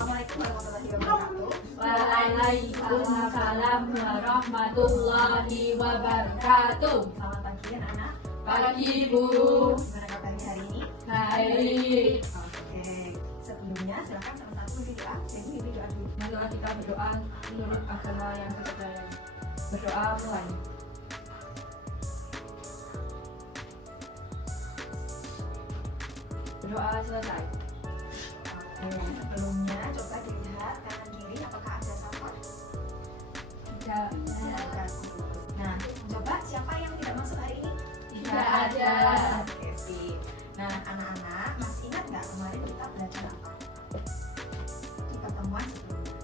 Assalamualaikum warahmatullahi wabarakatuh. Waalaikumsalam warahmatullahi wabarakatuh. Selamat pagi anak-anak. Pagi Bu. Gimana kabarnya hari ini? Baik. Oke. Sebelumnya silakan sama-sama memimpin doa. Jadi memimpin doa dulu. Marilah kita berdoa menurut agama yang kita percaya. Berdoa mulai. Berdoa selesai. Oke. Sebelumnya coba dilihat kanan kiri apakah ada safar? Tidak. Bagus. Nah, coba siapa yang tidak masuk hari ini? Tidak ada. Oke, sip. Nah, anak-anak masih ingat nggak kemarin kita belajar apa? Di pertemuan sebelumnya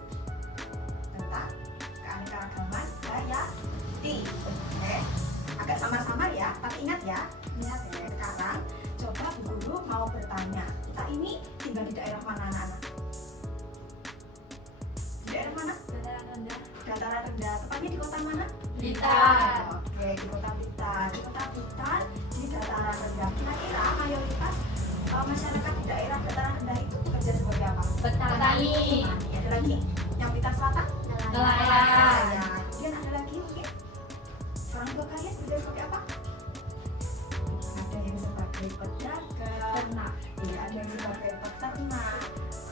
tentang keanekaragaman hayati. Oke, agak samar-samar ya, tapi ingat ya. Ingat ya. Sekarang coba Bu Guru mau bertanya. Kita ini tinggal di daerah mana anak-anak? Di daerah mana? Dataran rendah. Tepatnya di kota mana? Blitar. Oke, di kota Blitar. Di kota Blitar di dataran rendah. Kira-kira mayoritas masyarakat di daerah dataran rendah itu bekerja sebagai apa? Petani. Ada lagi yang Blitar Selatan? Nelayan. Ya. Kemudian ada lagi mungkin orang tua kalian bekerja sebagai apa? Ada yang sebagai pedagang. Ternak. Ya, ada yang sebagai peternak.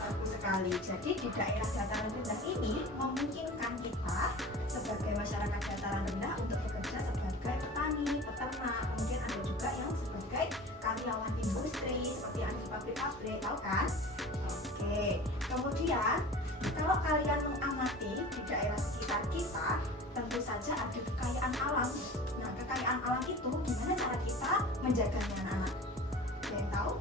Bagus sekali. Jadi di daerah dataran rendah ini memungkinkan kita sebagai masyarakat dataran rendah untuk bekerja sebagai petani, peternak. Mungkin ada juga yang sebagai karyawan industri seperti yang di pabrik-pabrik, tahu kan? Oke. Kemudian kalau kalian mengamati di daerah sekitar kita, tentu saja ada kekayaan alam. Nah, kekayaan alam itu gimana cara kita menjaganya anak-anak? Ada yang tahu?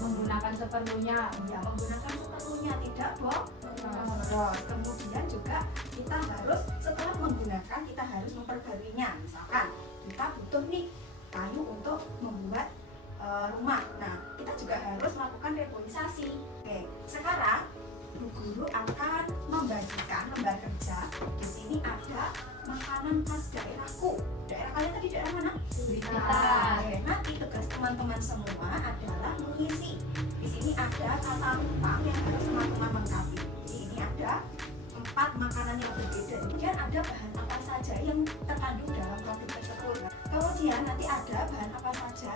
Menggunakan sepenuhnya. Ya, menggunakan sepenuhnya, tidak boros. Kemudian juga kita harus setelah menggunakan kita harus memperbaruinya. Misalkan kita butuh nih kayu untuk membuat rumah. Nah, kita juga harus melakukan reboisasi. Oke, sekarang Bu Guru akan membagikan lembar kerja. Di sini ada makanan khas daerahku. Daerah kalian tadi daerah mana? Blitar. Oke, nanti tugas teman-teman semua adalah mengisi. Di sini ada kata rumpang yang harus teman-teman lengkapi. Jadi ini ada 4 makanan yang berbeda. Kemudian ada bahan apa saja yang terkandung dalam produk tersebut. Kemudian nanti ada bahan apa saja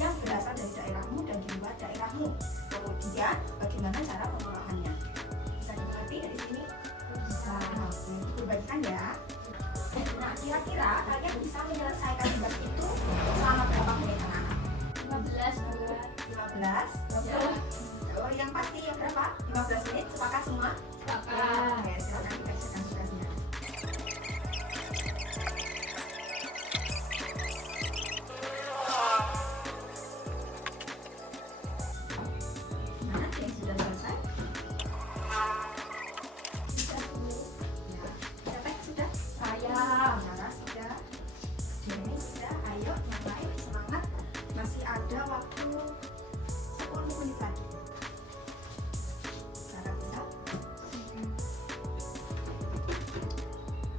yang berasal dari daerahmu dan di luar daerahmu. Kemudian bagaimana cara pengolahannya. Bisa dimengerti dari sini? Bisa. Oke, dibagikan ya. Nah, kira-kira kalian bisa menyelesaikan tugas itu selama berapa menit anak-anak? 15 15? Oh, yang pasti yang berapa? 15 menit? Sepakat semua? Sepakat. Oke, silakan dikerjakan tugasnya. Mana yang sudah selesai? Sudah, Bu. Ya. Siapa yang sudah? Saya. Sarah sudah, Jenny sudah. Ayo yang lain semangat. Masih ada waktu 10 menit lagi. Sarah bisa?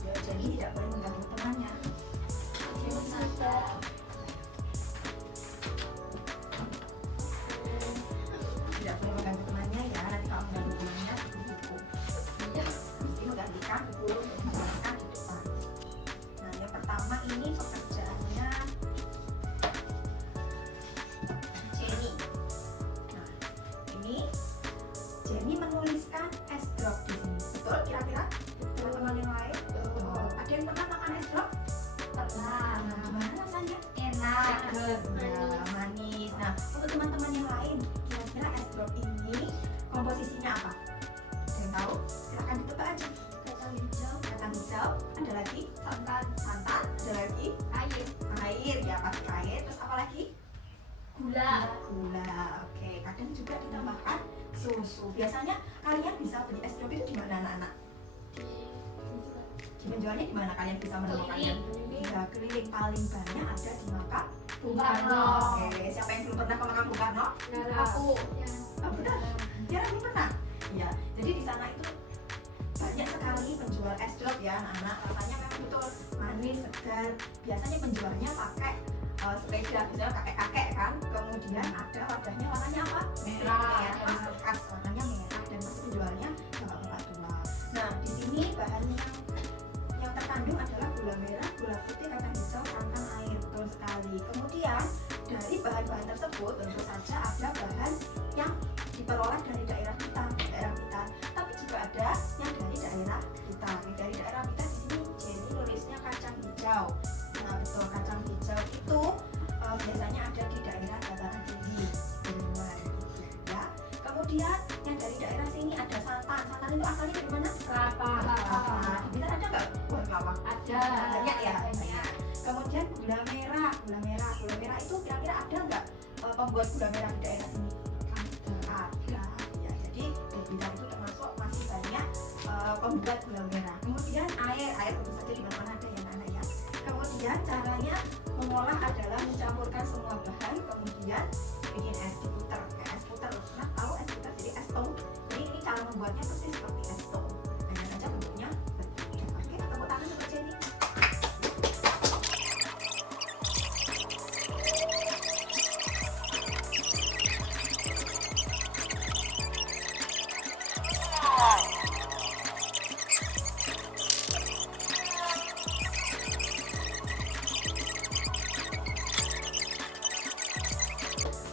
Ya, Jenny tidak boleh mengganggu temannya. Tidak boleh mengganggu temannya ya. Nanti kalau mengganggu temannya buku. Mesti menggantikan buku untuk menjelaskan di depan. Nah, yang pertama ini pekerjaannya Jenny. Nah, ini Jenny menuliskan es drop di sini. Betul kira-kira? Teman-teman yang lain? Oh, ada yang pernah makan es drop? Pernah. Nah, gimana rasanya? Enak. Ya, manis. Nah, untuk teman-teman yang lain, kira-kira es drop ini komposisinya apa? Ada yang tahu? Silakan ditebak aja. Kacang hijau, ada lagi santan, ada lagi air, ya pasti air. Terus apa lagi? Gula. Oke, kadang juga ditambahkan susu. Biasanya kalian bisa beli es drop itu di mana anak-anak? Penjualnya di mana kalian bisa menemukannya? Ya, keliling paling banyak ada di makam Bung Karno. Oke, siapa yang belum pernah ke makam Bung Karno? Aku. Oh, benar. Tiara belum pernah. Ya, jadi di sana itu banyak sekali penjual es drop ya anak-anak. Rasanya memang betul manis, segar. Biasanya penjualnya pakai sepeda misalnya kakek-kakek kan, kemudian ada wadahnya warnanya apa? Merah. Khas warnanya merah dan masih penjualnya Bapak-bapak tua. Nah di sini bahan yang terkandung adalah gula merah, gula putih, kacang hijau, santan, air, betul sekali. Kemudian dari bahan-bahan tersebut tentu saja ada bahan yang diperoleh dari daerah kita, tapi juga ada yang dari daerah kita. Dari daerah kita di sini jadi nulisnya kacang hijau. Nah betul, kacang hijau itu biasanya ada di daerah dataran tinggi, benar ya. Kemudian yang dari daerah sini ada santan. Santan itu asalnya dari mana? Kelapa. Di Blitar ada nggak buah kelapa? Ada. Banyak ya, banyak. Kemudian gula merah itu kira-kira ada nggak pembuat gula merah di daerah sini? Ada ya. Jadi di Blitar itu termasuk masih banyak pembuat gula merah. Kemudian air tentu saja di mana-mana ada yang ada ya. Kemudian caranya mengolah adalah mencampurkan semua bahan, kemudian bikin es puter, kayak es puter. Nah tahu es puter jadi es tong. Jadi ini cara membuatnya persis seperti es tong. Hanya saja bentuknya berbeda. Oke, tepuk tangan untuk Jenny.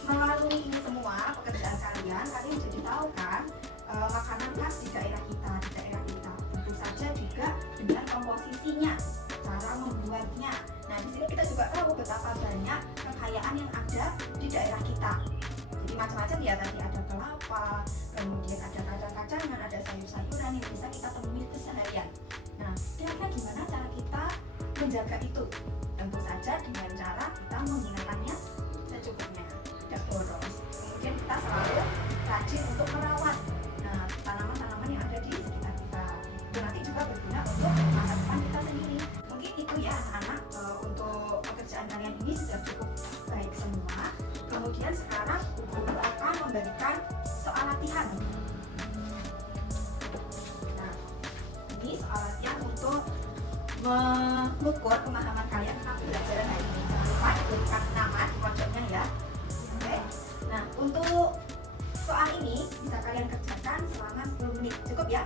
Melalui ini semua pekerjaan kalian jadi tahu kan makanan khas di daerah kita, tentu saja juga dengan komposisinya, cara membuatnya. Nah di sini kita juga tahu betapa banyak kekayaan yang ada di daerah kita. Jadi macam-macam ya, tadi ada kelapa, kemudian ada kacang-kacangan, ada sayur-sayuran yang bisa kita temui keseharian. Nah kira-kira gimana cara kita menjaga itu? Tentu saja dengan cara kita menggunakannya secukupnya, tidak boros. Kemudian kita selalu rajin untuk merawat tanaman-tanaman yang ada di sekitar kita. Itu nanti juga berguna untuk masa depan kita sendiri. Mungkin itu ya anak-anak, untuk pekerjaan kalian ini sudah cukup baik semua. Kemudian sekarang guru akan memberikan soal latihan. Nah, ini soal latihan untuk mengukur pemahaman kalian tentang pembelajaran hari ini. Jangan lupa diberikan nama di pojoknya ya. Oke. Nah, untuk soal ini bisa kalian kerjakan selama 10 menit. Cukup ya?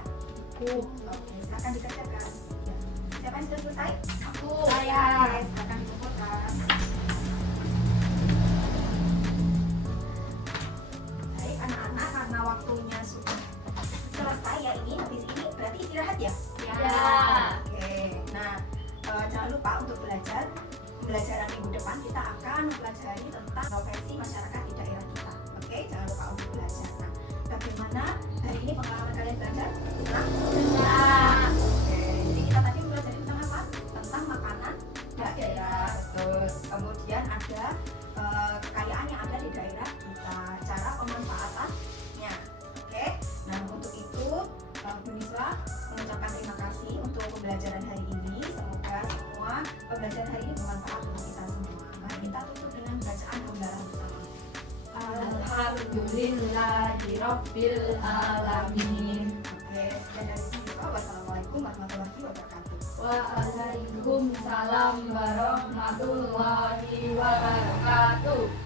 Cukup. Oke, silakan dikerjakan. Siapa yang sudah selesai? Aku. Saya. Oke, silakan dikumpulkan. Baik, anak-anak, karena waktunya sudah selesai ya ini, habis ini berarti istirahat ya? Ya. Oke, nah jangan lupa untuk belajar. Pembelajaran minggu depan kita akan mempelajari tentang profesi masyarakat di daerah kita. Oke, jangan lupa untuk belajar. Nah, bagaimana hari ini pengalaman kalian belajar? Senang? Senang. Oke, jadi kita tadi belajar tentang apa? Tentang makanan daerah. Betul. Kemudian ada kekayaan yang ada di daerah kita, cara pemanfaatannya. Oke, nah untuk itu Bu Niswa mengucapkan terima kasih untuk pembelajaran hari ini. Semoga semua pembelajaran hari ini bermanfaat untuk kita semua. Mari kita tutup dengan bacaan hamdalah bersama. Alhamdulillahirabbil alamin. Oke, sekian dari Bu Niswa. Wassalamualaikum warahmatullahi wabarakatuh. Waalaikumsalam warahmatullahi wabarakatuh.